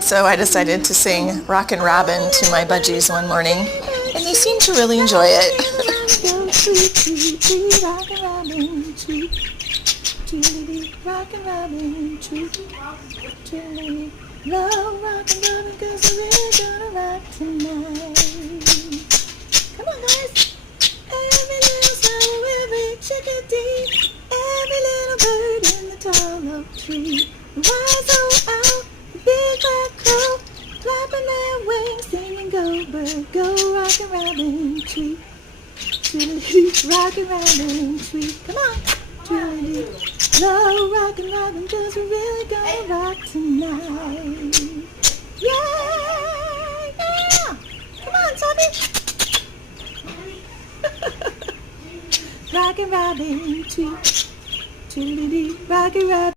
So I decided to sing Rockin' Robin to my budgies one morning, and they seemed to really enjoy it. Rockin' Robin, rockin' Robin, love rockin' Robin, 'cause we're really gonna rock tonight. Come on, guys. Every little sparrow, every chickadee, every little bird in the tall oak tree. The wise old owl, the big black crow, flapping their wings, singing go bird, go rockin' robin tree. Rockin' robin tree. Come on. Truly love rockin' robin, 'cause we're really gonna rock tonight. Yeah, yeah. Come on, Tommy. Rockin' robin tree. Rockin' robin.